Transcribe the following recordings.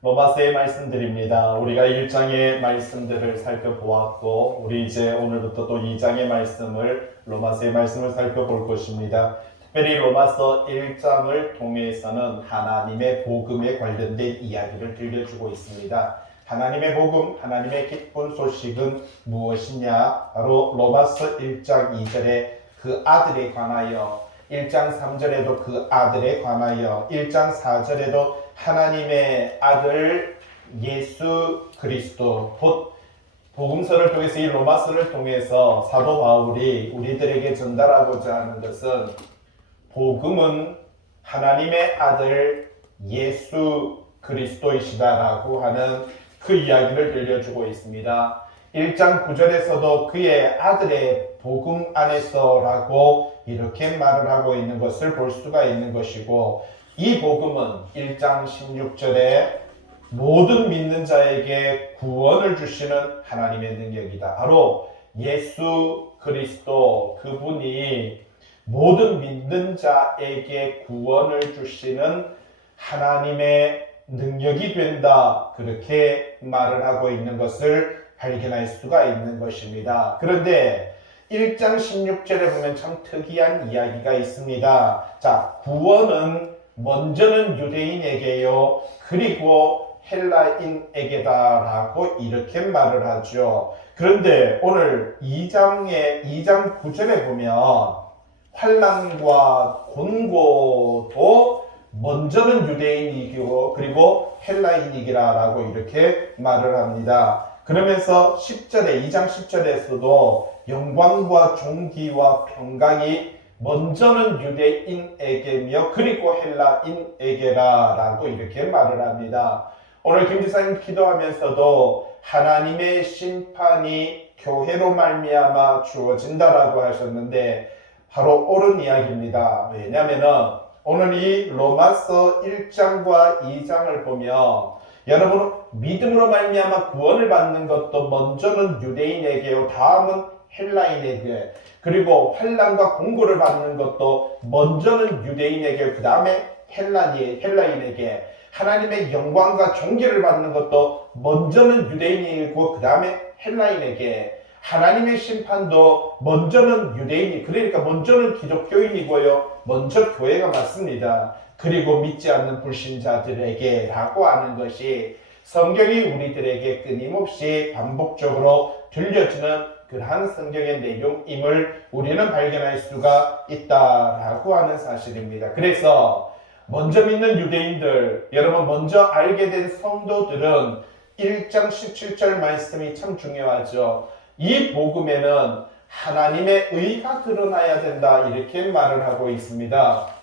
로마서의 말씀드립니다. 우리가 1장의 말씀들을 살펴보았고 우리 이제 오늘부터 또 2장의 말씀을 로마서의 말씀을 살펴볼 것입니다. 특별히 로마서 1장을 통해서는 하나님의 복음에 관련된 이야기를 들려주고 있습니다. 하나님의 복음, 하나님의 기쁜 소식은 무엇이냐? 바로 로마서 1장 2절에 그 아들에 관하여, 1장 3절에도 그 아들에 관하여, 1장 4절에도 하나님의 아들 예수 그리스도, 곧 복음서를 통해서 이 로마서를 통해서 사도 바울이 우리들에게 전달하고자 하는 것은 복음은 하나님의 아들 예수 그리스도이시다라고 하는 그 이야기를 들려주고 있습니다. 1장 9절에서도 그의 아들의 복음 안에서라고 이렇게 말을 하고 있는 것을 볼 수가 있는 것이고, 이 복음은 1장 16절에 모든 믿는 자에게 구원을 주시는 하나님의 능력이다. 바로 예수 그리스도, 그분이 모든 믿는 자에게 구원을 주시는 하나님의 능력이 된다. 그렇게 말을 하고 있는 것을 발견할 수가 있는 것입니다. 그런데 1장 16절에 보면 참 특이한 이야기가 있습니다. 자, 구원은 먼저는 유대인에게요, 그리고 헬라인에게다라고 이렇게 말을 하죠. 그런데 오늘 2장 9절에 보면 환난과 곤고도 먼저는 유대인이고 그리고 헬라인이기라라고 이렇게 말을 합니다. 그러면서 10절에 2장 10절에서도 영광과 존귀와 평강이 먼저는 유대인에게며 그리고 헬라인에게라라고 이렇게 말을 합니다. 오늘 김지사님 기도하면서도 하나님의 심판이 교회로 말미암아 주어진다라고 하셨는데 바로 옳은 이야기입니다. 왜냐하면 오늘 이 로마서 1장과 2장을 보면 여러분, 믿음으로 말미암아 구원을 받는 것도 먼저는 유대인에게요, 다음은 헬라인에게, 그리고 환난과 공고를 받는 것도 먼저는 유대인에게, 그 다음에 헬라인에게, 하나님의 영광과 존귀를 받는 것도 먼저는 유대인이고 그 다음에 헬라인에게, 하나님의 심판도 먼저는 유대인이, 그러니까 먼저는 기독교인이고요, 먼저 교회가 맞습니다. 그리고 믿지 않는 불신자들에게 라고 하는 것이 성경이 우리들에게 끊임없이 반복적으로 들려주는 그러한 성경의 내용임을 우리는 발견할 수가 있다라고 하는 사실입니다. 그래서 먼저 믿는 유대인들, 여러분 먼저 알게 된 성도들은 1장 17절 말씀이 참 중요하죠. 이 복음에는 하나님의 의가 드러나야 된다, 이렇게 말을 하고 있습니다.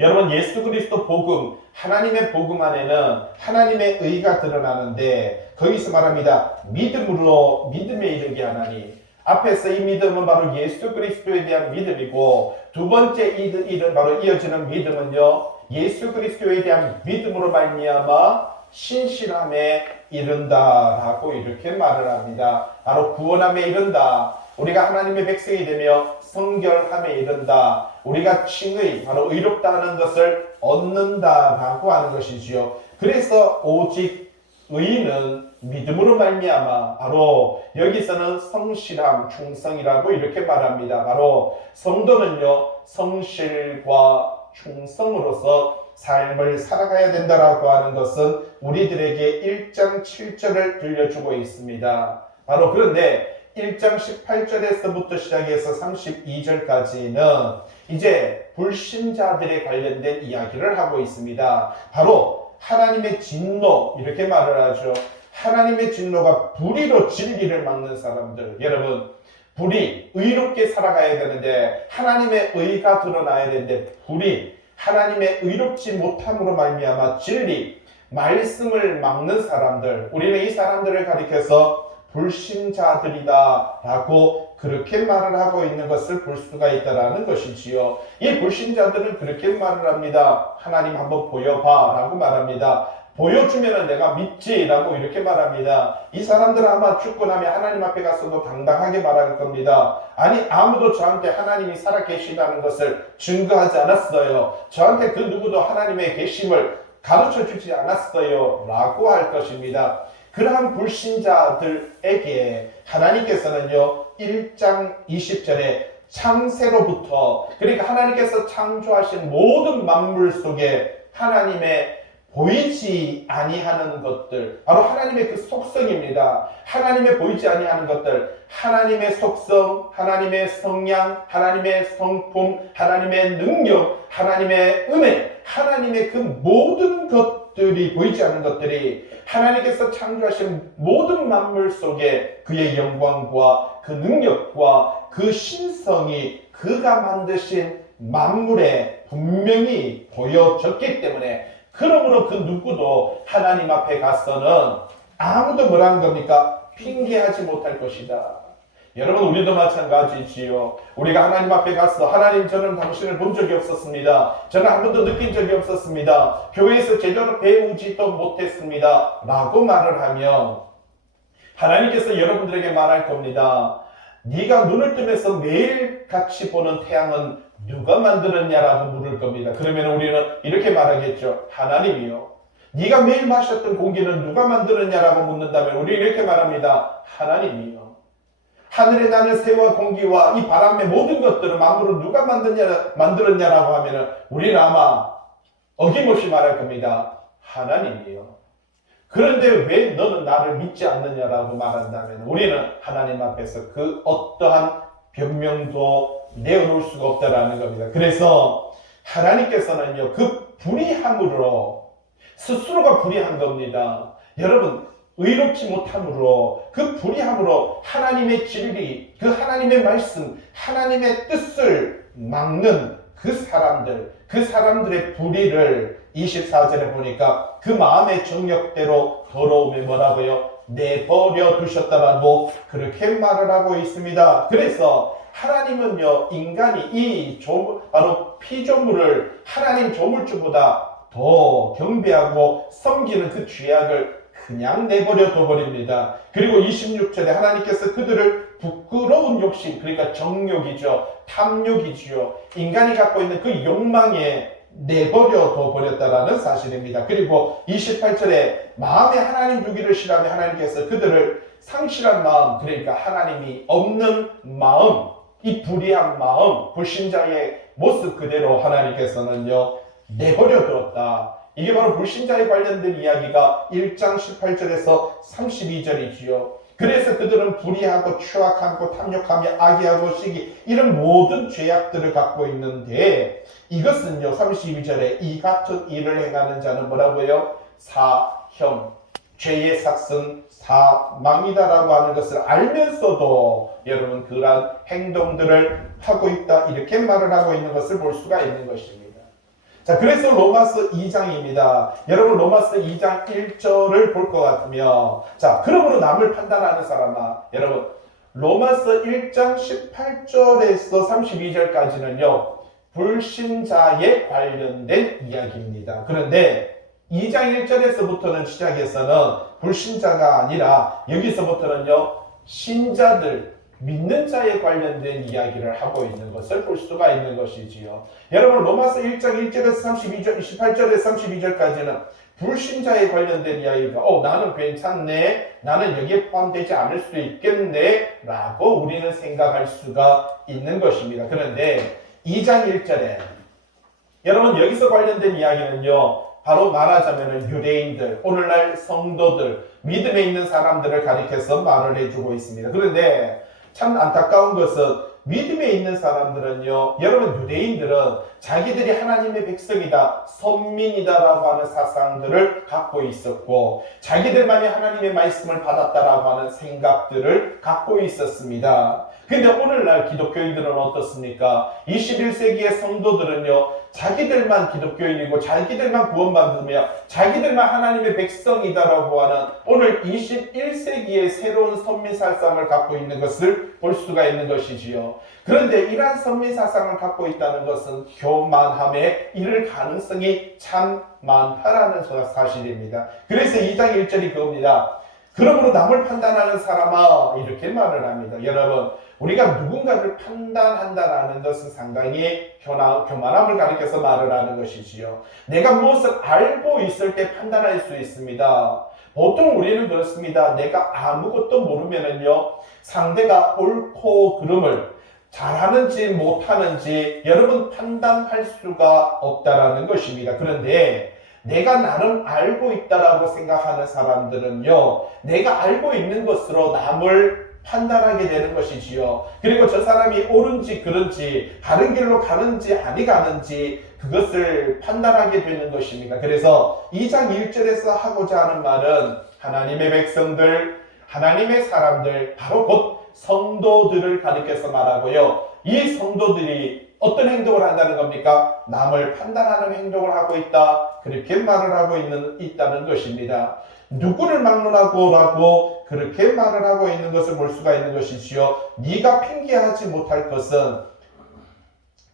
여러분, 예수 그리스도 복음, 하나님의 복음 안에는 하나님의 의가 드러나는데 거기서 말합니다. 믿음에 이르게 하나니, 앞에서 이 믿음은 바로 예수 그리스도에 대한 믿음이고, 두 번째 이름 바로 이어지는 믿음은요, 예수 그리스도에 대한 믿음으로 말미암아 신실함에 이른다라고 이렇게 말을 합니다. 바로 구원함에 이른다. 우리가 하나님의 백성이 되며 성결함에 이른다. 우리가 칭의, 바로 의롭다 하는 것을 얻는다라고 하는 것이지요. 그래서 오직 의는 믿음으로 말미암아, 바로 여기서는 성실함, 충성이라고 이렇게 말합니다. 바로 성도는요, 성실과 충성으로서 삶을 살아가야 된다라고 하는 것은 우리들에게 1장 7절을 들려주고 있습니다. 바로 그런데 1장 18절에서부터 시작해서 32절까지는 이제 불신자들에 관련된 이야기를 하고 있습니다. 바로 하나님의 진노, 이렇게 말을 하죠. 하나님의 진노가 불의로 진리를 막는 사람들. 여러분, 불의, 의롭게 살아가야 되는데 하나님의 의가 드러나야 되는데 불의, 하나님의 의롭지 못함으로 말미암아 진리, 말씀을 막는 사람들, 우리는 이 사람들을 가리켜서 불신자들이다 라고 그렇게 말을 하고 있는 것을 볼 수가 있다는 것이지요. 이 불신자들은 그렇게 말을 합니다. 하나님 한번 보여봐 라고 말합니다. 보여주면 내가 믿지 라고 이렇게 말합니다. 이 사람들은 아마 죽고 나면 하나님 앞에 가서도 당당하게 말할 겁니다. 아니, 아무도 저한테 하나님이 살아계시다는 것을 증거하지 않았어요. 저한테 그 누구도 하나님의 계심을 가르쳐 주지 않았어요 라고 할 것입니다. 그러한 불신자들에게 하나님께서는요 1장 20절에 창세로부터, 그러니까 하나님께서 창조하신 모든 만물 속에 하나님의 보이지 아니하는 것들, 바로 하나님의 그 속성입니다. 하나님의 보이지 아니하는 것들, 하나님의 속성, 하나님의 성량, 하나님의 성품, 하나님의 능력, 하나님의 은혜, 하나님의 그 모든 것들이, 보이지 않는 것들이 하나님께서 창조하신 모든 만물 속에 그의 영광과 그 능력과 그 신성이 그가 만드신 만물에 분명히 보여졌기 때문에, 그러므로 그 누구도 하나님 앞에 가서는 아무도 뭐라는 겁니까? 핑계하지 못할 것이다. 여러분, 우리도 마찬가지지요. 우리가 하나님 앞에 가서 하나님, 저는 당신을 본 적이 없었습니다. 저는 한 번도 느낀 적이 없었습니다. 교회에서 제대로 배우지도 못했습니다 라고 말을 하면 하나님께서 여러분들에게 말할 겁니다. 네가 눈을 뜨면서 매일 같이 보는 태양은 누가 만들었냐라고 물을 겁니다. 그러면 우리는 이렇게 말하겠죠. 하나님이요. 네가 매일 마셨던 공기는 누가 만들었냐라고 묻는다면 우리는 이렇게 말합니다. 하나님이요. 하늘에 나는 새와 공기와 이 바람의 모든 것들을 만물을 누가 만들었냐라고 하면 우리는 아마 어김없이 말할 겁니다. 하나님이요. 그런데 왜 너는 나를 믿지 않느냐라고 말한다면 우리는 하나님 앞에서 그 어떠한 변명도 내어놓을 수가 없다라는 겁니다. 그래서 하나님께서는요, 그 불의함으로, 스스로가 불의한 겁니다. 여러분, 의롭지 못함으로, 그 불의함으로 하나님의 진리, 그 하나님의 말씀, 하나님의 뜻을 막는 그 사람들의 불의를 24절에 보니까 그 마음의 정욕대로 더러움에 뭐라고요? 내버려 두셨다라고 그렇게 말을 하고 있습니다. 그래서 하나님은요, 인간이 바로 피조물을 하나님 조물주보다 더 경배하고 섬기는 그 죄악을 그냥 내버려 둬버립니다. 그리고 26절에 하나님께서 그들을 부끄러운 욕심, 그러니까 정욕이죠, 탐욕이죠, 인간이 갖고 있는 그 욕망에 내버려 둬버렸다라는 사실입니다. 그리고 28절에 마음에 하나님 두기를 싫어하며 하나님께서 그들을 상실한 마음, 그러니까 하나님이 없는 마음, 이 불의한 마음, 불신자의 모습 그대로 하나님께서는요 내버려 두었다. 이게 바로 불신자에 관련된 이야기가 1장 18절에서 32절이지요. 그래서 그들은 불의하고 추악하고 탐욕하며 악의하고 시기, 이런 모든 죄악들을 갖고 있는데, 이것은요 32절에 이 같은 일을 행하는 자는 뭐라고요? 사형, 죄의 삭슨 사망이다라고 하는 것을 알면서도 여러분 그러한 행동들을 하고 있다, 이렇게 말을 하고 있는 것을 볼 수가 있는 것입니다. 자, 그래서 로마서 2장입니다. 여러분, 로마서 2장 1절을 볼 것 같으면, 자, 그러므로 남을 판단하는 사람아, 여러분, 로마서 1장 18절에서 32절까지는요 불신자에 관련된 이야기입니다. 그런데 2장 1절에서부터는 시작해서는 불신자가 아니라 여기서부터는요 신자들, 믿는 자에 관련된 이야기를 하고 있는 것을 볼 수가 있는 것이지요. 여러분, 로마서 1장 1절에서 28절에서 32절까지는 불신자에 관련된 이야기가 나는 괜찮네, 나는 여기에 포함되지 않을 수 있겠네 라고 우리는 생각할 수가 있는 것입니다. 그런데 2장 1절에 여러분 여기서 관련된 이야기는요 바로 말하자면 유대인들, 오늘날 성도들, 믿음에 있는 사람들을 가리켜서 말을 해주고 있습니다. 그런데 참 안타까운 것은 믿음에 있는 사람들은요, 여러분 유대인들은 자기들이 하나님의 백성이다, 선민이다라고 하는 사상들을 갖고 있었고 자기들만이 하나님의 말씀을 받았다라고 하는 생각들을 갖고 있었습니다. 근데 오늘날 기독교인들은 어떻습니까? 21세기의 성도들은요 자기들만 기독교인이고 자기들만 구원받으며 자기들만 하나님의 백성이다라고 하는 오늘 21세기의 새로운 선민사상을 갖고 있는 것을 볼 수가 있는 것이지요. 그런데 이러한 선민사상을 갖고 있다는 것은 교만함에 이를 가능성이 참 많다라는 사실입니다. 그래서 2장 1절이 그겁니다. 그러므로 남을 판단하는 사람아, 이렇게 말을 합니다. 여러분, 우리가 누군가를 판단한다라는 것은 상당히 교만함을 가리켜서 말을 하는 것이지요. 내가 무엇을 알고 있을 때 판단할 수 있습니다. 보통 우리는 그렇습니다. 내가 아무것도 모르면은요, 상대가 옳고 그름을 잘하는지 못하는지 여러분 판단할 수가 없다라는 것입니다. 그런데 내가 나름 알고 있다라고 생각하는 사람들은요, 내가 알고 있는 것으로 남을 판단하게 되는 것이지요. 그리고 저 사람이 옳은지 그른지, 바른 길로 가는지 아니 가는지 그것을 판단하게 되는 것입니다. 그래서 2장 1절에서 하고자 하는 말은 하나님의 백성들, 하나님의 사람들, 바로 곧 성도들을 가리켜서 말하고요. 이 성도들이 어떤 행동을 한다는 겁니까? 남을 판단하는 행동을 하고 있다. 그렇게 말을 하고 있다는 것입니다. 누구를 막론하고라고 그렇게 말을 하고 있는 것을 볼 수가 있는 것이지요. 네가 핑계하지 못할 것은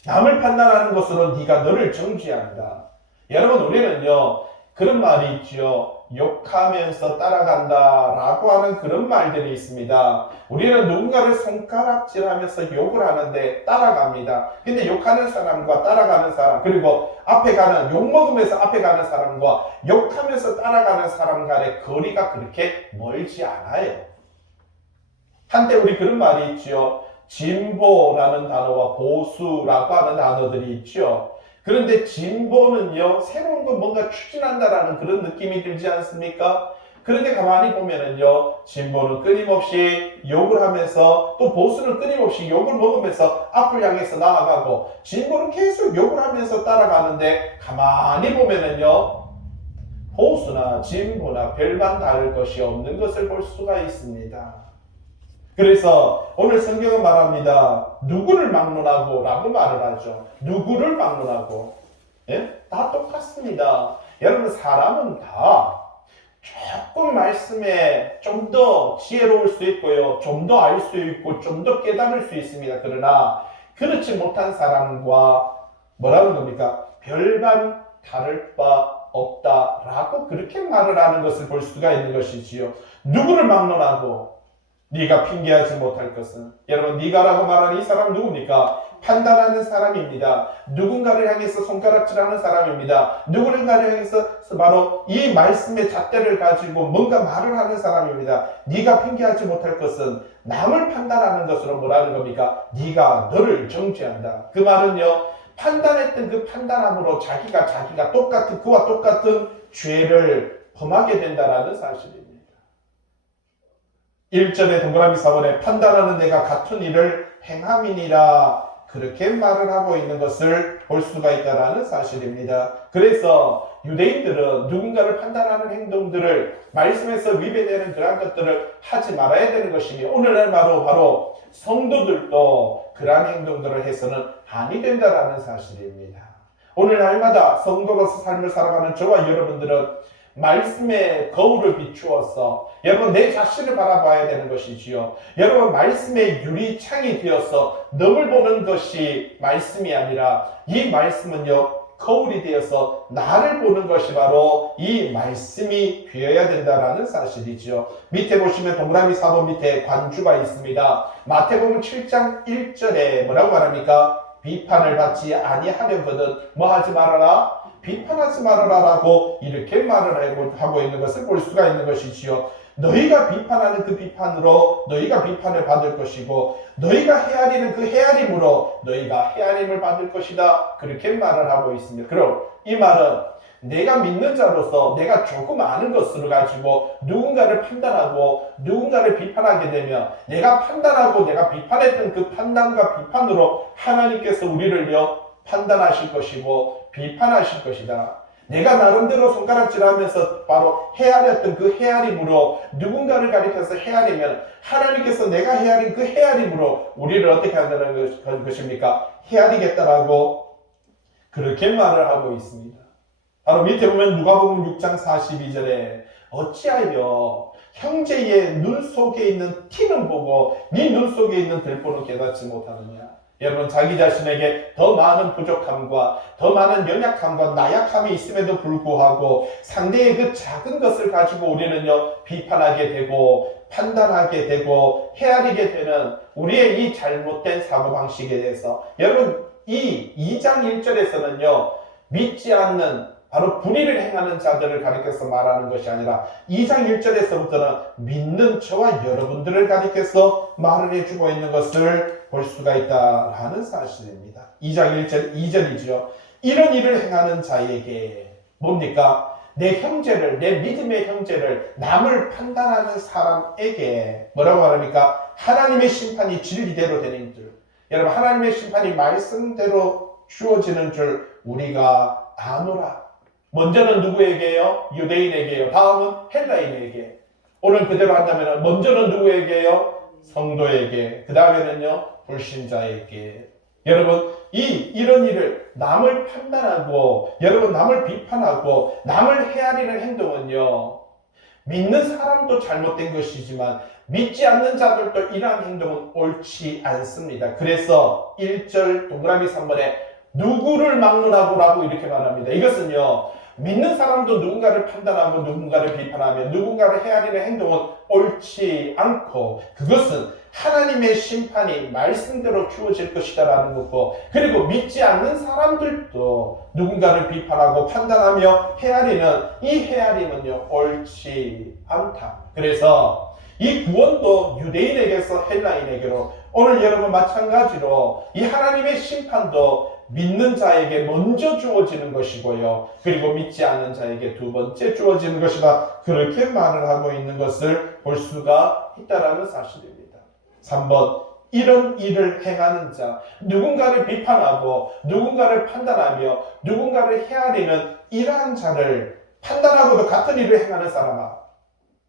남을 판단하는 것으로 네가 너를 정죄한다. 여러분, 우리는요, 그런 말이 있죠. 욕하면서 따라간다라고 하는 그런 말들이 있습니다. 우리는 누군가를 손가락질하면서 욕을 하는데 따라갑니다. 근데 욕하는 사람과 따라가는 사람, 그리고 앞에 가는, 욕먹으면서 앞에 가는 사람과 욕하면서 따라가는 사람 간의 거리가 그렇게 멀지 않아요. 한때 우리 그런 말이 있죠. 진보라는 단어와 보수라고 하는 단어들이 있죠. 그런데 진보는요, 새로운 거 뭔가 추진한다라는 그런 느낌이 들지 않습니까? 그런데 가만히 보면은요, 진보는 끊임없이 욕을 하면서 또 보수는 끊임없이 욕을 먹으면서 앞을 향해서 나아가고 진보는 계속 욕을 하면서 따라가는데 가만히 보면은요, 보수나 진보나 별반 다를 것이 없는 것을 볼 수가 있습니다. 그래서 오늘 성경은 말합니다. 누구를 막론하고 라고 말을 하죠. 누구를 막론하고. 예? 다 똑같습니다. 여러분, 사람은 다 조금 말씀에 좀 더 지혜로울 수 있고요. 좀 더 알 수 있고 좀 더 깨달을 수 있습니다. 그러나 그렇지 못한 사람과 뭐라는 겁니까? 별반 다를 바 없다라고 그렇게 말을 하는 것을 볼 수가 있는 것이지요. 누구를 막론하고 네가 핑계하지 못할 것은, 여러분, 네가라고 말하는 이 사람 누굽니까? 판단하는 사람입니다. 누군가를 향해서 손가락질하는 사람입니다. 누군가를 향해서 바로 이 말씀의 잣대를 가지고 뭔가 말을 하는 사람입니다. 네가 핑계하지 못할 것은 남을 판단하는 것으로 뭐라는 겁니까? 네가 너를 정죄한다. 그 말은요, 판단했던 그 판단함으로 자기가 그와 똑같은 죄를 범하게 된다라는 사실입니다. 1절의 동그라미 4번에 판단하는 내가 같은 일을 행함이니라 그렇게 말을 하고 있는 것을 볼 수가 있다는 사실입니다. 그래서 유대인들은 누군가를 판단하는 행동들을 말씀에서 위배되는 그러한 것들을 하지 말아야 되는 것이며 오늘날 바로 성도들도 그러한 행동들을 해서는 아니 된다는 사실입니다. 오늘날마다 성도로서 삶을 살아가는 저와 여러분들은 말씀의 거울을 비추어서 여러분 내 자신을 바라봐야 되는 것이지요. 여러분 말씀의 유리창이 되어서 너를 보는 것이 말씀이 아니라 이 말씀은요 거울이 되어서 나를 보는 것이 바로 이 말씀이 되어야 된다라는 사실이죠. 밑에 보시면 동그라미 4번 밑에 관주가 있습니다. 마태복음 7장 1절에 뭐라고 말합니까? 비판을 받지 아니하려거든 뭐 하지 말아라? 비판하지 말아라라고 이렇게 말을 하고 있는 것을 볼 수가 있는 것이지요. 너희가 비판하는 그 비판으로 너희가 비판을 받을 것이고 너희가 헤아리는 그 헤아림으로 너희가 헤아림을 받을 것이다. 그렇게 말을 하고 있습니다. 그럼 이 말은 내가 믿는 자로서 내가 조금 아는 것으로 가지고 누군가를 판단하고 누군가를 비판하게 되면 내가 판단하고 내가 비판했던 그 판단과 비판으로 하나님께서 우리를요 판단하실 것이고 비판하실 것이다. 내가 나름대로 손가락질하면서 바로 헤아렸던 그 헤아림으로 누군가를 가리켜서 헤아리면 하나님께서 내가 헤아린 그 헤아림으로 우리를 어떻게 한다는 것입니까? 헤아리겠다라고 그렇게 말을 하고 있습니다. 바로 밑에 보면 누가복음 6장 42절에 어찌하여 형제의 눈 속에 있는 티는 보고 네 눈 속에 있는 들보는 깨닫지 못하느냐. 여러분 자기 자신에게 더 많은 부족함과 더 많은 연약함과 나약함이 있음에도 불구하고 상대의 그 작은 것을 가지고 우리는요 비판하게 되고 판단하게 되고 헤아리게 되는 우리의 이 잘못된 사고방식에 대해서 여러분 이 2장 1절에서는요 믿지 않는 바로 불의를 행하는 자들을 가리켜서 말하는 것이 아니라 2장 1절에서부터는 믿는 저와 여러분들을 가리켜서 말을 해주고 있는 것을 볼 수가 있다라는 사실입니다. 2장 1절 2절이죠. 이런 일을 행하는 자에게 뭡니까? 내 형제를, 내 믿음의 형제를 남을 판단하는 사람에게 뭐라고 말합니까? 하나님의 심판이 진리대로 되는 줄. 여러분 하나님의 심판이 말씀대로 주어지는 줄 우리가 아노라. 먼저는 누구에게요? 유대인에게요. 다음은 헬라인에게. 오늘 그대로 한다면 먼저는 누구에게요? 성도에게. 그 다음에는요 불신자에게. 여러분 이런 일을 남을 판단하고 여러분 남을 비판하고 남을 헤아리는 행동은요 믿는 사람도 잘못된 것이지만 믿지 않는 자들도 이러한 행동은 옳지 않습니다. 그래서 1절 동그라미 3번에 누구를 막론하고라고 이렇게 말합니다. 이것은요 믿는 사람도 누군가를 판단하고 누군가를 비판하며 누군가를 헤아리는 행동은 옳지 않고 그것은 하나님의 심판이 말씀대로 주어질 것이다라는 거고 그리고 믿지 않는 사람들도 누군가를 비판하고 판단하며 헤아리는 이 헤아림은요 옳지 않다. 그래서 이 구원도 유대인에게서 헬라인에게로 오늘 여러분 마찬가지로 이 하나님의 심판도 믿는 자에게 먼저 주어지는 것이고요. 그리고 믿지 않는 자에게 두 번째 주어지는 것이다. 그렇게 말을 하고 있는 것을 볼 수가 있다는 사실입니다. 3번 이런 일을 행하는 자, 누군가를 비판하고 누군가를 판단하며 누군가를 헤아리는 이러한 자를 판단하고도 같은 일을 행하는 사람아.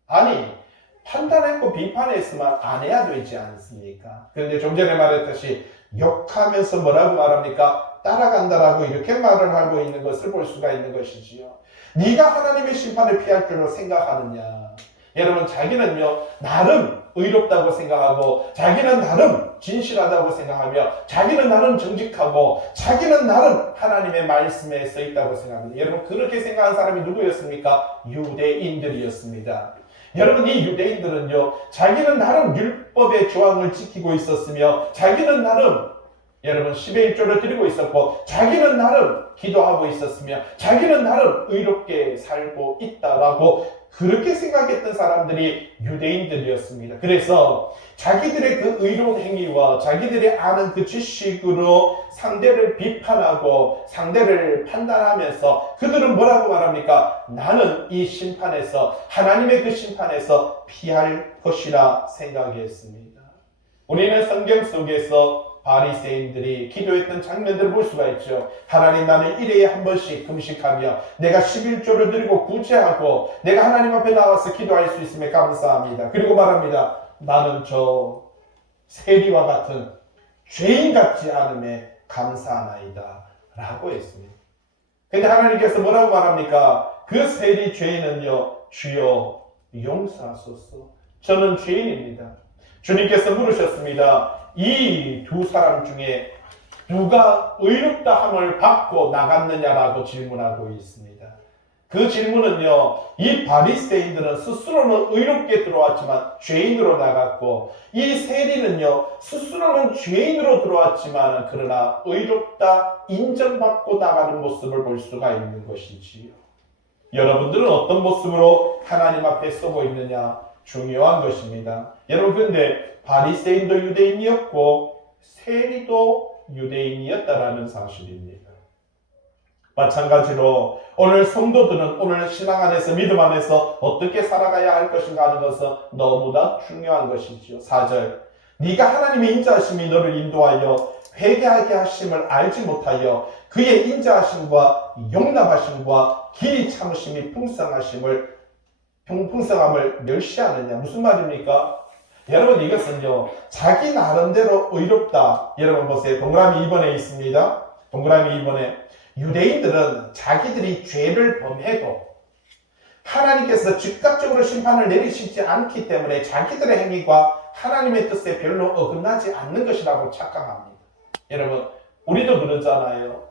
아니 판단했고 비판했으면 안 해야 되지 않습니까? 그런데 좀 전에 말했듯이 욕하면서 뭐라고 말합니까? 따라간다라고 이렇게 말을 하고 있는 것을 볼 수가 있는 것이지요. 네가 하나님의 심판을 피할 줄로 생각하느냐? 여러분 자기는요 나름 의롭다고 생각하고 자기는 나름 진실하다고 생각하며 자기는 나름 정직하고 자기는 나름 하나님의 말씀에 써 있다고 생각합니다. 여러분 그렇게 생각한 사람이 누구였습니까? 유대인들이었습니다. 여러분 이 유대인들은요 자기는 나름 율법의 조항을 지키고 있었으며 자기는 나름 여러분 10의 1조를 드리고 있었고 자기는 나름 기도하고 있었으며 자기는 나름 의롭게 살고 있다라고 그렇게 생각했던 사람들이 유대인들이었습니다. 그래서 자기들의 그 의로운 행위와 자기들이 아는 그 지식으로 상대를 비판하고 상대를 판단하면서 그들은 뭐라고 말합니까? 나는 이 심판에서 하나님의 그 심판에서 피할 것이라 생각했습니다. 우리는 성경 속에서 바리새인들이 기도했던 장면들을 볼 수가 있죠. 하나님 나는 1회에 한 번씩 금식하며 내가 11조를 드리고 구제하고 내가 하나님 앞에 나와서 기도할 수 있음에 감사합니다. 그리고 말합니다. 나는 저 세리와 같은 죄인 같지 않음에 감사하나이다 라고 했습니다. 근데 하나님께서 뭐라고 말합니까? 그 세리 죄인은요 주여 용서하소서 저는 죄인입니다. 주님께서 물으셨습니다. 이 두 사람 중에 누가 의롭다 함을 받고 나갔느냐라고 질문하고 있습니다. 그 질문은요, 이 바리새인들은 스스로는 의롭게 들어왔지만 죄인으로 나갔고 이 세리는요, 스스로는 죄인으로 들어왔지만 그러나 의롭다 인정받고 나가는 모습을 볼 수가 있는 것이지요. 여러분들은 어떤 모습으로 하나님 앞에 서고 있느냐 중요한 것입니다. 여러분 근데 바리새인도 유대인이었고 세리도 유대인이었다라는 사실입니다. 마찬가지로 오늘 성도들은 오늘 신앙 안에서 믿음 안에서 어떻게 살아가야 할 것인가 하는 것은 너무나 중요한 것이지요. 4절 네가 하나님의 인자하심이 너를 인도하여 회개하게 하심을 알지 못하여 그의 인자하심과 용납하심과 길이 참으심이 풍성함을 멸시하느냐. 무슨 말입니까? 여러분 이것은요 자기 나름대로 의롭다. 여러분 보세요. 동그라미 2번에 있습니다. 동그라미 2번에 유대인들은 자기들이 죄를 범해도 하나님께서 즉각적으로 심판을 내리시지 않기 때문에 자기들의 행위가 하나님의 뜻에 별로 어긋나지 않는 것이라고 착각합니다. 여러분 우리도 그러잖아요.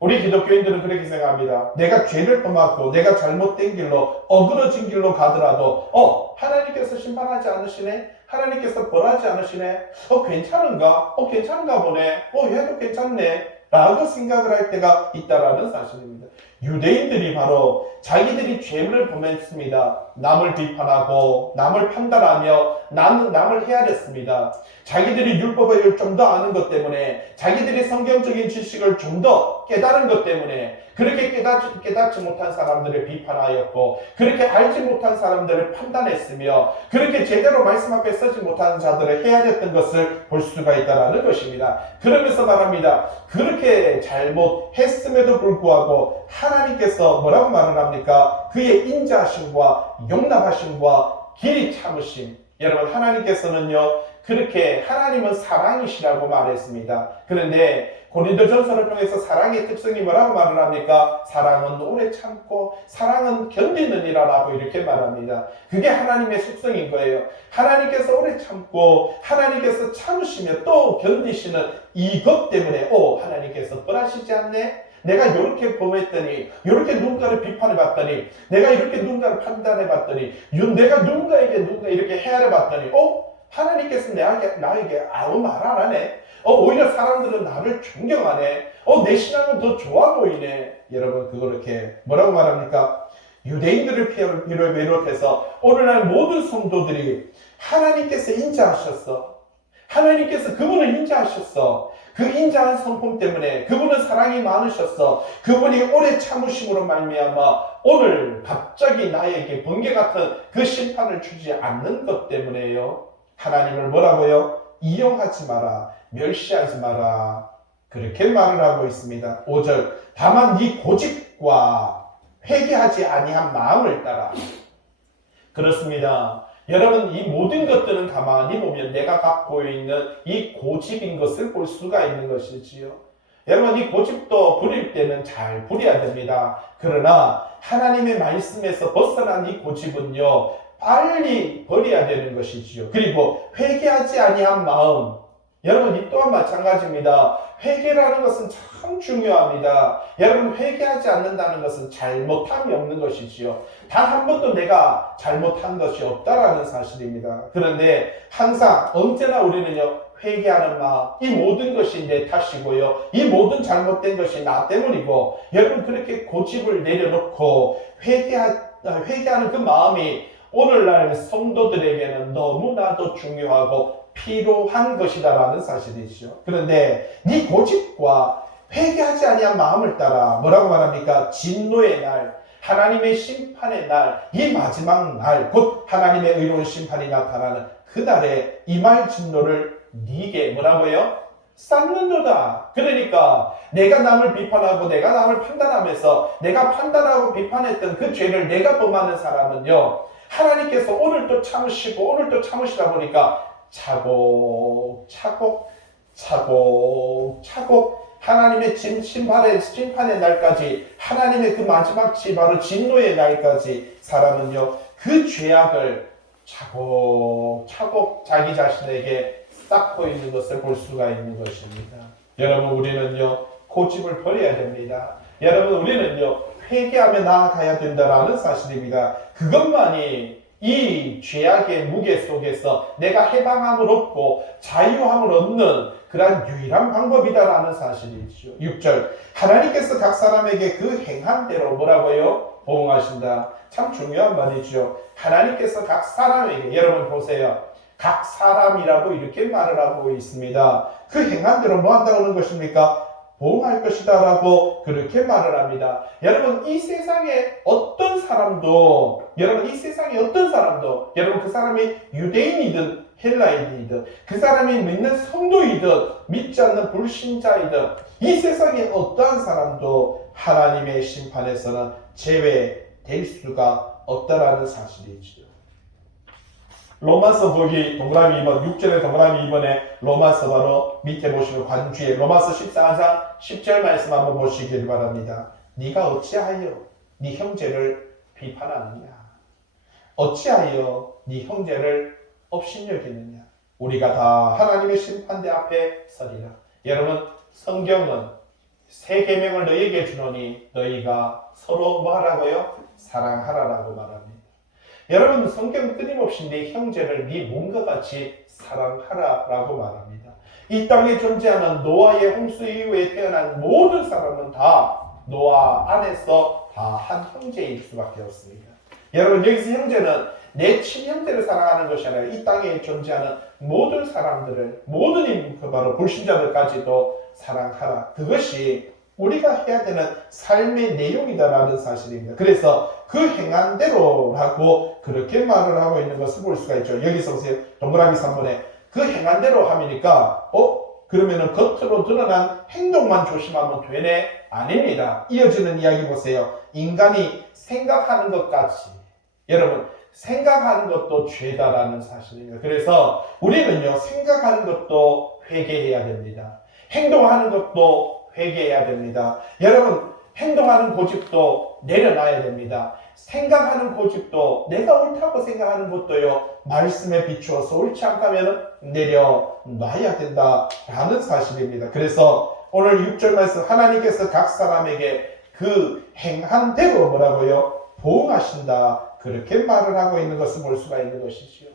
우리 기독교인들은 그렇게 생각합니다. 내가 죄를 범하고 내가 잘못된 길로 어그러진 길로 가더라도 하나님께서 심판하지 않으시네? 하나님께서 벌하지 않으시네? 괜찮은가 보네? 얘도 괜찮네? 라고 생각을 할 때가 있다라는 사실입니다. 유대인들이 바로 자기들이 죄를 범했습니다. 남을 비판하고 남을 판단하며 남을 헤아렸습니다. 자기들이 율법을 좀 더 아는 것 때문에 자기들이 성경적인 지식을 좀 더 깨달은 것 때문에 그렇게 깨닫지 못한 사람들을 비판하였고 그렇게 알지 못한 사람들을 판단했으며 그렇게 제대로 말씀 앞에 서지 못하는 자들을 헤아렸던 것을 볼 수가 있다는 것입니다. 그러면서 말합니다. 그렇게 잘못했음에도 불구하고 하나님께서 뭐라고 말을 합니까? 그의 인자하심과 용납하심과 길이 참으심. 여러분 하나님께서는요 그렇게 하나님은 사랑이시라고 말했습니다. 그런데 고린도전서를 통해서 사랑의 특성이 뭐라고 말을 합니까? 사랑은 오래 참고 사랑은 견디느니라라고 이렇게 말합니다. 그게 하나님의 속성인 거예요. 하나님께서 오래 참고 하나님께서 참으시며 또 견디시는 이것 때문에 하나님께서 뻔하시지 않네? 내가 이렇게 범했더니 이렇게 누군가를 비판해봤더니 내가 이렇게 누군가를 판단해봤더니 내가 누군가 이렇게 헤아려봤더니 하나님께서 나에게 아무 말 안 하네. 오히려 사람들은 나를 존경하네. 내 신앙은 더 좋아 보이네. 여러분 그렇게 뭐라고 말합니까? 유대인들을 비롯해서 오늘날 모든 성도들이 하나님께서 인자하셨어. 하나님께서 그분을 인자하셨어. 그 인자한 성품 때문에 그분은 사랑이 많으셨어. 그분이 오래 참으심으로 말미암아 오늘 갑자기 나에게 번개 같은 그 심판을 주지 않는 것 때문에요. 하나님을 뭐라고요? 이용하지 마라. 멸시하지 마라. 그렇게 말을 하고 있습니다. 5절 다만 네 고집과 회개하지 아니한 마음을 따라. 그렇습니다. 여러분 이 모든 것들은 가만히 보면 내가 갖고 있는 이 고집인 것을 볼 수가 있는 것이지요. 여러분 이 고집도 부릴 때는 잘 부려야 됩니다. 그러나 하나님의 말씀에서 벗어난 이 고집은요 빨리 버려야 되는 것이지요. 그리고 회개하지 아니한 마음. 여러분 이 또한 마찬가지입니다. 회개라는 것은 참 중요합니다. 여러분 회개하지 않는다는 것은 잘못함이 없는 것이지요. 단 한 번도 내가 잘못한 것이 없다라는 사실입니다. 그런데 항상 언제나 우리는요 회개하는 마음, 이 모든 것이 내 탓이고요. 이 모든 잘못된 것이 나 때문이고 여러분 그렇게 고집을 내려놓고 회개하는 그 마음이 오늘날 성도들에게는 너무나도 중요하고 필요한 것이다라는 사실이죠. 그런데 네 고집과 회개하지 아니한 마음을 따라 뭐라고 말합니까? 진노의 날, 하나님의 심판의 날, 이 마지막 날, 곧 하나님의 의로운 심판이 나타나는 그날에 이 말 진노를 네게 뭐라고요? 쌓는도다. 그러니까 내가 남을 비판하고 내가 남을 판단하면서 내가 판단하고 비판했던 그 죄를 내가 범하는 사람은요 하나님께서 오늘 또 참으시고 오늘 또 참으시다 보니까 차곡차곡 하나님의 심판의 날까지 하나님의 그 마지막 바로 진노의 날까지 사람은요 그 죄악을 차곡차곡 자기 자신에게 쌓고 있는 것을 볼 수가 있는 것입니다. 여러분 우리는요 고집을 버려야 됩니다. 여러분 우리는요 회개하며 나아가야 된다라는 사실입니다. 그것만이 이 죄악의 무게 속에서 내가 해방함을 얻고 자유함을 얻는 그러한 유일한 방법이다라는 사실이죠. 6절 하나님께서 각 사람에게 그 행한 대로 뭐라고요? 보응하신다. 참 중요한 말이죠. 하나님께서 각 사람에게 여러분 보세요. 각 사람이라고 이렇게 말을 하고 있습니다. 그 행한 대로 뭐 한다고 하는 것입니까? 보응할 것이다 라고 그렇게 말을 합니다. 여러분 이 세상에 어떤 사람도 여러분 그 사람이 유대인이든 헬라인이든 그 사람이 믿는 성도이든 믿지 않는 불신자이든 이 세상에 어떠한 사람도 하나님의 심판에서는 제외될 수가 없다라는 사실이죠. 로마서 보기 동그라미 2번 6절에 동그라미 2번에 로마서 바로 밑에 보시면 관주에 로마서 14장 10절 말씀 한번 보시길 바랍니다. 네가 어찌하여 네 형제를 비판하느냐? 어찌하여 네 형제를 업신여기느냐? 우리가 다 하나님의 심판대 앞에 서리라. 여러분 성경은 새 계명을 너희에게 주노니 너희가 서로 뭐 하라고요? 사랑하라라고 말합니다. 여러분, 성경 끊임없이 네 형제를 네 몸과 같이 사랑하라라고 말합니다. 이 땅에 존재하는 노아의 홍수 이후에 태어난 모든 사람은 다 노아 안에서 다 한 형제일 수밖에 없습니다. 여러분, 여기서 형제는 내 친형제를 사랑하는 것이 아니라 이 땅에 존재하는 모든 사람들을, 모든 바로 불신자들까지도 사랑하라. 그것이 우리가 해야 되는 삶의 내용이다라는 사실입니다. 그래서 그 행한 대로라고 그렇게 말을 하고 있는 것을 볼 수가 있죠. 여기서 보세요. 동그라미 3번에 그 행한 대로 하니까 그러면은 겉으로 드러난 행동만 조심하면 되네? 아닙니다. 이어지는 이야기 보세요. 인간이 생각하는 것까지, 여러분, 생각하는 것도 죄다라는 사실입니다. 그래서 우리는요, 생각하는 것도 회개해야 됩니다. 행동하는 것도 회개해야 됩니다. 여러분, 행동하는 고집도 내려놔야 됩니다. 생각하는 고집도, 내가 옳다고 생각하는 것도요, 말씀에 비추어서 옳지 않다면 내려놔야 된다라는 사실입니다. 그래서 오늘 6절 말씀, 하나님께서 각 사람에게 그 행한 대로 뭐라고요? 보응하신다. 그렇게 말을 하고 있는 것을 볼 수가 있는 것이지요.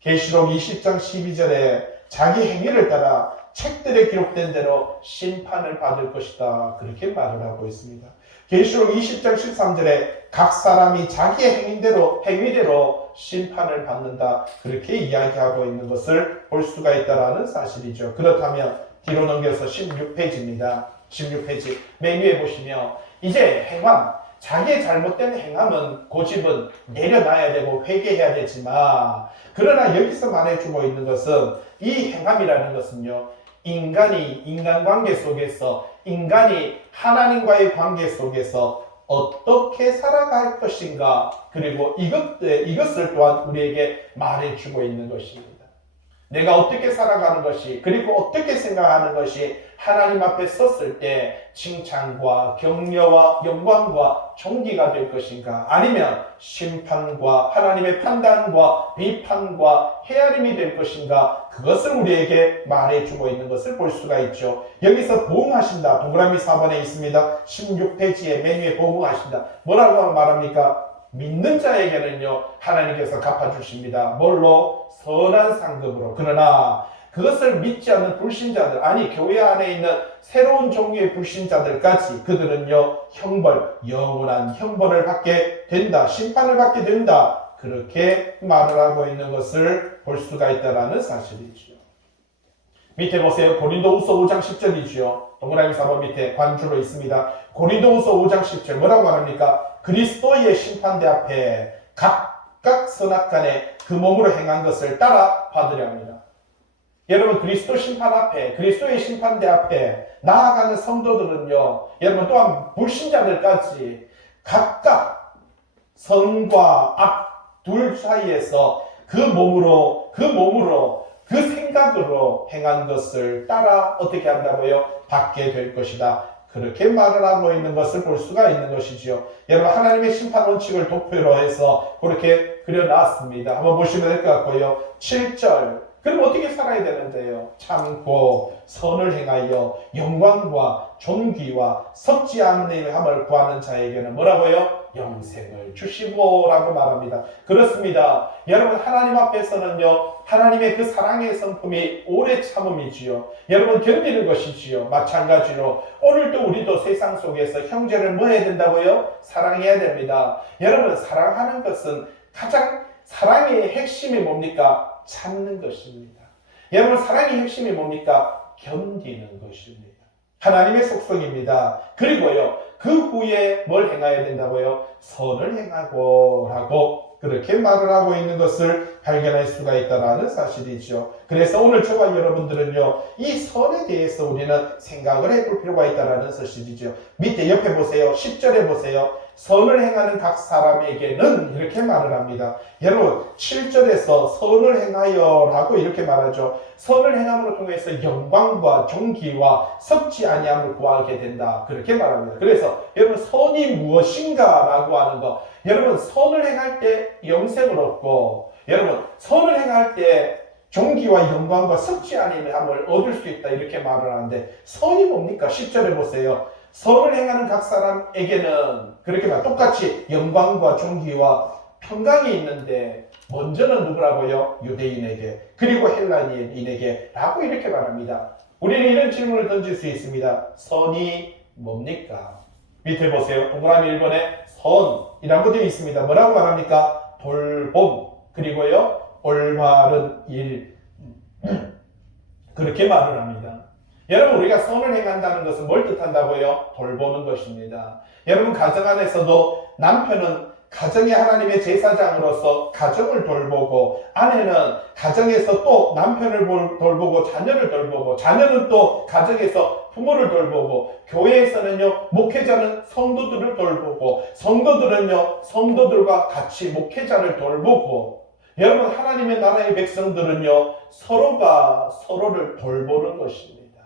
계시록 20장 12절에 자기 행위를 따라 책들에 기록된 대로 심판을 받을 것이다. 그렇게 말을 하고 있습니다. 계시록 20장 13절에 각 사람이 자기의 행위대로 심판을 받는다. 그렇게 이야기하고 있는 것을 볼 수가 있다는 사실이죠. 그렇다면 뒤로 넘겨서 16페이지입니다. 16페이지 맨 위에 보시면 이제 행함, 자기의 잘못된 행함은 고집은 내려놔야 되고 회개해야 되지만, 그러나 여기서 말해주고 있는 것은 이 행함이라는 것은요, 인간이 인간관계 속에서, 인간이 하나님과의 관계 속에서 어떻게 살아갈 것인가, 그리고 이것을 또한 우리에게 말해주고 있는 것입니다. 내가 어떻게 살아가는 것이, 그리고 어떻게 생각하는 것이 하나님 앞에 섰을 때 칭찬과 격려와 영광과 존귀가 될 것인가, 아니면 심판과 하나님의 판단과 비판과 헤아림이 될 것인가, 그것을 우리에게 말해주고 있는 것을 볼 수가 있죠. 여기서 보응하신다, 동그라미 4번에 있습니다. 16페이지에 맨 위에 보응하신다. 뭐라고 말합니까? 믿는 자에게는요, 하나님께서 갚아주십니다. 뭘로? 선한 상급으로. 그러나 그것을 믿지 않는 불신자들, 아니 교회 안에 있는 새로운 종류의 불신자들까지 그들은요, 형벌, 영원한 형벌을 받게 된다, 심판을 받게 된다, 그렇게 말을 하고 있는 것을 볼 수가 있다는 사실이죠. 밑에 보세요. 고린도후서 5장 10절이죠. 동그라미 4번 밑에 관주로 있습니다. 고린도후서 5장 10절 뭐라고 말합니까? 그리스도의 심판대 앞에 각각 선악간에 그 몸으로 행한 것을 따라 받으려 합니다. 여러분, 그리스도 심판 앞에, 그리스도의 심판대 앞에 나아가는 성도들은요, 여러분 또한 불신자들까지 각각 선과 악 둘 사이에서 그 몸으로 그 생각으로 행한 것을 따라 어떻게 한다고요? 받게 될 것이다. 그렇게 말을 하고 있는 것을 볼 수가 있는 것이지요. 여러분, 하나님의 심판 원칙을 도표로 해서 그렇게 그려놨습니다. 한번 보시면 될 것 같고요. 7절. 그럼 어떻게 살아야 되는데요? 참고 선을 행하여 영광과 존귀와 섭지 않는 함을 구하는 자에게는 뭐라고요? 영생을 주시고 라고 말합니다. 그렇습니다. 여러분, 하나님 앞에서는요, 하나님의 그 사랑의 성품이 오래 참음이지요. 여러분, 견디는 것이지요. 마찬가지로 오늘도 우리도 세상 속에서 형제를 뭐 해야 된다고요? 사랑해야 됩니다. 여러분, 사랑하는 것은 가장 사랑의 핵심이 뭡니까? 참는 것입니다. 여러분, 사랑의 핵심이 뭡니까? 견디는 것입니다. 하나님의 속성입니다. 그리고요, 그 후에 뭘 행해야 된다고요? 선을 행하고 라고 그렇게 말을 하고 있는 것을 발견할 수가 있다는 사실이죠. 그래서 오늘 저와 여러분들은요, 이 선에 대해서 우리는 생각을 해볼 필요가 있다는 사실이죠. 밑에 옆에 보세요. 10절에 보세요. 선을 행하는 각 사람에게는 이렇게 말을 합니다. 여러분, 7절에서 선을 행하여 라고 이렇게 말하죠. 선을 행함으로 통해서 영광과 존귀와 섭지 아니함을 구하게 된다, 그렇게 말합니다. 그래서 여러분, 선이 무엇인가 라고 하는 거, 여러분, 선을 행할 때 영생을 얻고, 여러분, 선을 행할 때 존귀와 영광과 섭지 아니함을 얻을 수 있다 이렇게 말을 하는데 선이 뭡니까? 10절에 보세요. 선을 행하는 각 사람에게는 그렇게 말 똑같이 영광과 존귀와 평강이 있는데 먼저는 누구라고요? 유대인에게 그리고 헬라인에게 라고 이렇게 말합니다. 우리는 이런 질문을 던질 수 있습니다. 선이 뭡니까? 밑에 보세요. 동그라미 1번에 선이라고 되어 있습니다. 뭐라고 말합니까? 돌봄 그리고요 올바른 일 그렇게 말을 합니다. 여러분 우리가 선을 행한다는 것은 뭘 뜻한다고요? 돌보는 것입니다. 여러분 가정 안에서도 남편은 가정의 하나님의 제사장으로서 가정을 돌보고 아내는 가정에서 또 남편을 돌보고 자녀를 돌보고 자녀는 또 가정에서 부모를 돌보고 교회에서는요 목회자는 성도들을 돌보고 성도들은요 성도들과 같이 목회자를 돌보고 여러분 하나님의 나라의 백성들은요 서로가 서로를 돌보는 것입니다.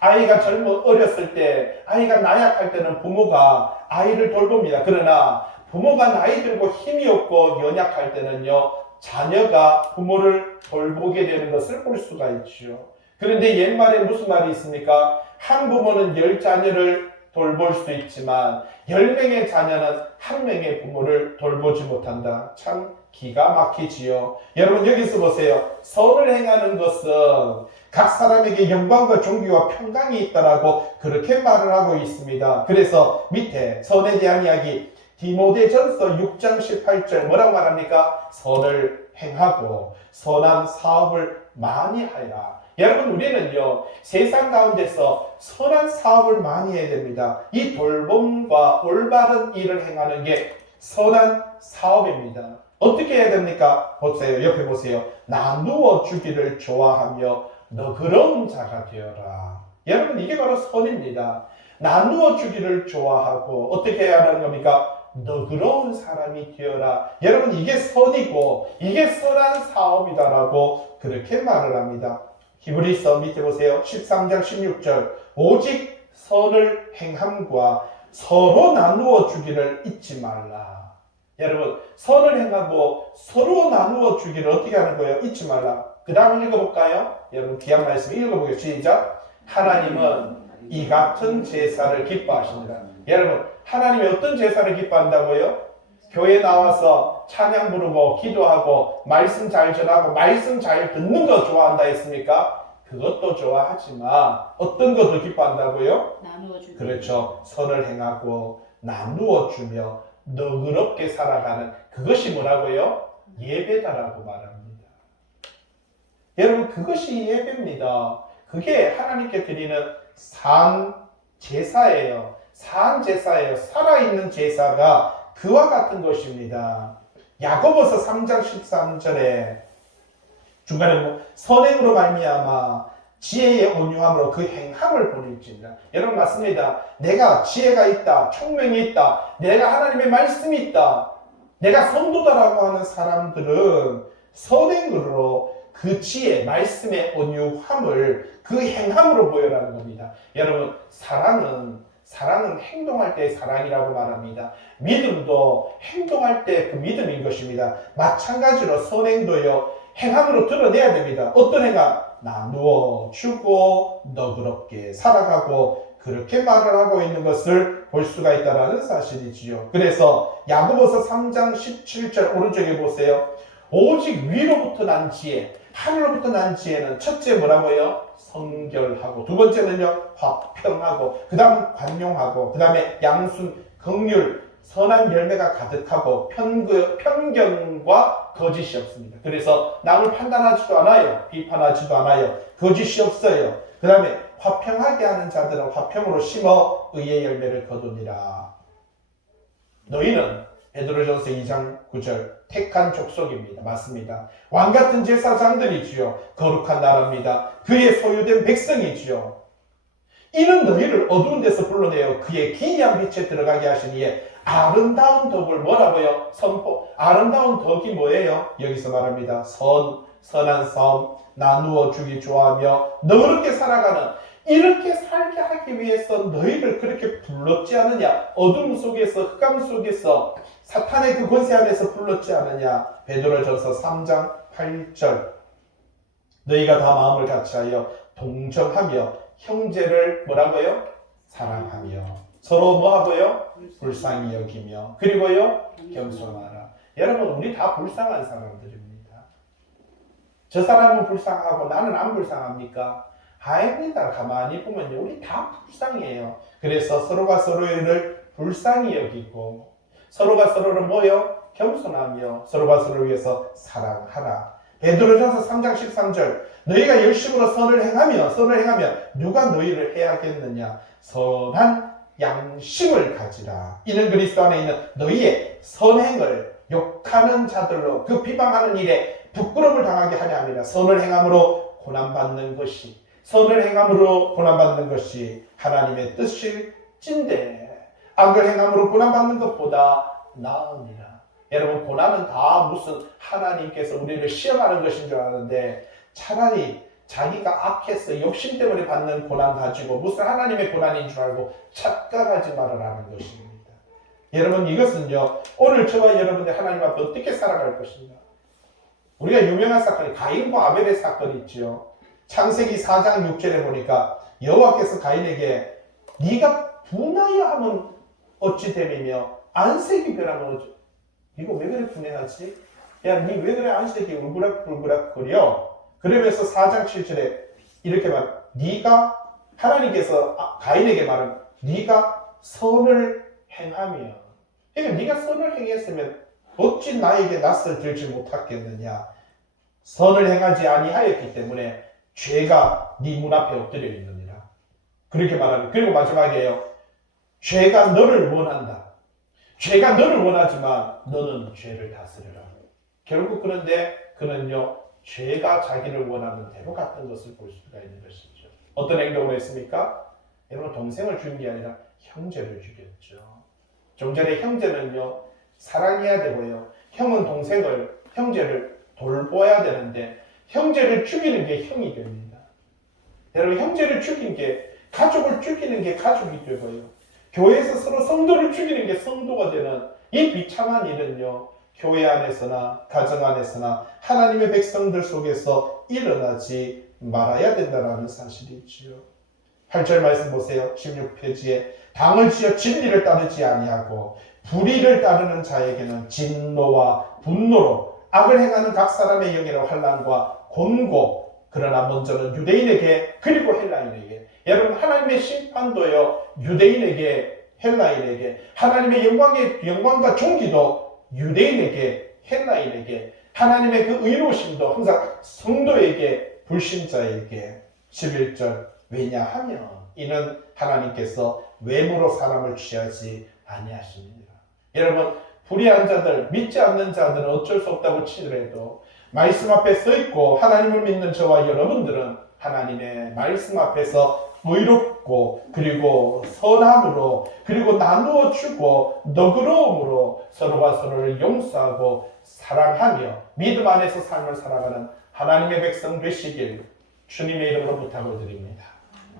아이가 어렸을 때 아이가 나약할 때는 부모가 아이를 돌봅니다. 그러나 부모가 나이 들고 힘이 없고 연약할 때는요 자녀가 부모를 돌보게 되는 것을 볼 수가 있죠. 그런데 옛말에 무슨 말이 있습니까? 한 부모는 10자녀를 돌볼 수 있지만 10명의 자녀는 한 명의 부모를 돌보지 못한다. 참 기가 막히지요. 여러분 여기서 보세요. 선을 행하는 것은 각 사람에게 영광과 존귀와 평강이 있다라고 그렇게 말을 하고 있습니다. 그래서 밑에 선에 대한 이야기 디모데전서 6장 18절 뭐라고 말합니까? 선을 행하고 선한 사업을 많이 하여라. 여러분 우리는요 세상 가운데서 선한 사업을 많이 해야 됩니다. 이 돌봄과 올바른 일을 행하는 게 선한 사업입니다. 어떻게 해야 됩니까? 보세요. 옆에 보세요. 나누어 주기를 좋아하며 너그러운 자가 되어라. 여러분 이게 바로 선입니다. 나누어 주기를 좋아하고 어떻게 해야 하는 겁니까? 너그러운 사람이 되어라. 여러분 이게 선이고 이게 선한 사업이다라고 그렇게 말을 합니다. 히브리서 밑에 보세요. 13장 16절 오직 선을 행함과 서로 나누어 주기를 잊지 말라. 여러분 선을 행하고 서로 나누어 주기를 어떻게 하는 거예요? 잊지 말라. 그 다음 읽어볼까요? 여러분 귀한 말씀 읽어보겠습니다. 시작. 하나님은 이 같은 제사를 기뻐하십니다. 여러분 하나님이 어떤 제사를 기뻐한다고요? 교회 나와서 찬양 부르고 기도하고 말씀 잘 전하고 말씀 잘 듣는 거 좋아한다 했습니까? 그것도 좋아하지만 어떤 것도 기뻐한다고요? 나누어 주기. 그렇죠. 선을 행하고 나누어 주며 너그럽게 살아가는 그것이 뭐라고요? 예배다라고 말합니다. 여러분 그것이 예배입니다. 그게 하나님께 드리는 산 제사예요. 산 제사예요. 살아있는 제사가 그와 같은 것입니다. 야고보서 3장 13절에 중간에 선행으로 말미암아 지혜의 온유함으로 그 행함을 보일지니라. 여러분 맞습니다. 내가 지혜가 있다. 총명이 있다. 내가 하나님의 말씀이 있다. 내가 성도다라고 하는 사람들은 선행으로 그 지혜, 말씀의 온유함을 그 행함으로 보여라는 겁니다. 여러분 사랑은 행동할 때의 사랑이라고 말합니다. 믿음도 행동할 때 그 믿음인 것입니다. 마찬가지로 선행도요 행함으로 드러내야 됩니다. 어떤 행함? 나누어 주고 너그럽게 살아가고 그렇게 말을 하고 있는 것을 볼 수가 있다는 사실이지요. 그래서 야고보서 3장 17절 오른쪽에 보세요. 오직 위로부터 난 지혜, 하늘로부터 난 지혜는 첫째 뭐라고요? 성결하고 두 번째는요 화평하고 그 다음 관용하고 그 다음에 양순, 긍휼, 선한 열매가 가득하고 편견과 거짓이 없습니다. 그래서 남을 판단하지도 않아요. 비판하지도 않아요. 거짓이 없어요. 그 다음에 화평하게 하는 자들은 화평으로 심어 의의 열매를 거두니라. 너희는 베드로전서 2장 9절 택한 족속입니다. 맞습니다. 왕같은 제사장들이지요. 거룩한 나라입니다. 그의 소유된 백성이지요. 이는 너희를 어두운 데서 불러내어 그의 기이한 빛에 들어가게 하시니에 아름다운 덕을 뭐라고요? 선포. 아름다운 덕이 뭐예요? 여기서 말합니다. 선한 싸움, 나누어 주기 좋아하며 너그럽게 살아가는 이렇게 살게 하기 위해서 너희를 그렇게 불렀지 않느냐? 어둠 속에서 흑암 속에서 사탄의 그 권세 안에서 불렀지 않느냐? 베드로전서 3장 8절 너희가 다 마음을 같이하여 동정하며 형제를 뭐라고요? 사랑하며 서로 뭐하고요? 불쌍히 여기며 그리고요? 겸손하라. 여러분 우리 다 불쌍한 사람들입니다. 저 사람은 불쌍하고 나는 안 불쌍합니까? 아닙니다. 가만히 보면요. 우리 다 불쌍해요. 그래서 서로가 서로를 불쌍히 여기고 서로가 서로를 뭐요? 겸손하며 서로가 서로를 위해서 사랑하라. 베드로전서 3장 13절 너희가 열심으로 선을 행하며 누가 너희를 해야겠느냐? 선한 양심을 가지라. 이는 그리스도 안에 있는 너희의 선행을 욕하는 자들로 그 비방하는 일에 부끄러움을 당하게 하려 함이라. 선을 행함으로 고난받는 것이 하나님의 뜻일진대 악을 행함으로 고난받는 것보다 나으니라. 여러분 고난은 다 무슨 하나님께서 우리를 시험하는 것인 줄 아는데 차라리 자기가 악해서 욕심 때문에 받는 고난 가지고 무슨 하나님의 고난인 줄 알고 착각하지 말으라는 것입니다. 여러분 이것은요 오늘 저와 여러분들 하나님 앞에 어떻게 살아갈 것인가. 우리가 유명한 사건이 가인과 아벨의 사건이 있죠. 창세기 4장 6절에 보니까 여호와께서 가인에게 네가 분하여 하면 어찌 됨이며 안색이 변하면 어찌. 이거 왜 그래 분해하지? 야, 니 왜 그래 안색이 울그락불그락 거려? 그러면서 4장 7절에 이렇게 네가 하나님께서 가인에게 말은 네가 선을 행하며 그러니까 네가 선을 행했으면 어찌 나에게 낯을 들지 못하겠느냐. 선을 행하지 아니하였기 때문에 죄가 네 문 앞에 엎드려 있느니라. 그렇게 말하는. 그리고 마지막에요. 죄가 너를 원한다. 죄가 너를 원하지만 너는 죄를 다스려라. 결국 그런데 그는요. 죄가 자기를 원하는 대로 갔던 것을 볼 수가 있는 것이죠. 어떤 행동을 했습니까? 여러분 동생을 죽인 게 아니라 형제를 죽였죠. 좀 전에 형제는요. 사랑해야 되고요. 형제를 돌보아야 되는데 형제를 죽이는 게 형이 됩니다. 여러분 형제를 죽인 게 가족을 죽이는 게 가족이 되고요. 교회에서 서로 성도를 죽이는 게 성도가 되는 이 비참한 일은요. 교회 안에서나 가정 안에서나 하나님의 백성들 속에서 일어나지 말아야 된다는 사실이 있지요. 8절 말씀 보세요. 16페이지에 당을 지어 진리를 따르지 아니하고 불의를 따르는 자에게는 진노와 분노로 악을 행하는 각 사람의 영이라고 환난과 곤고 그러나 먼저는 유대인에게 그리고 헬라인에게 여러분 하나님의 심판도요 유대인에게 헬라인에게 하나님의 영광과 존귀도 유대인에게 헬라인에게 하나님의 그 의로우심도 항상 성도에게 불신자에게 11절 왜냐하면 이는 하나님께서 외모로 사람을 취하지 아니하십니다. 여러분 불의한 자들 믿지 않는 자들은 어쩔 수 없다고 치더라도 말씀 앞에 서 있고 하나님을 믿는 저와 여러분들은 하나님의 말씀 앞에서 의롭고 그리고 선함으로 그리고 나누어 주고 너그러움으로 서로가 서로를 용서하고 사랑하며 믿음 안에서 삶을 살아가는 하나님의 백성 되시길 주님의 이름으로 부탁을 드립니다.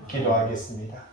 기도하겠습니다.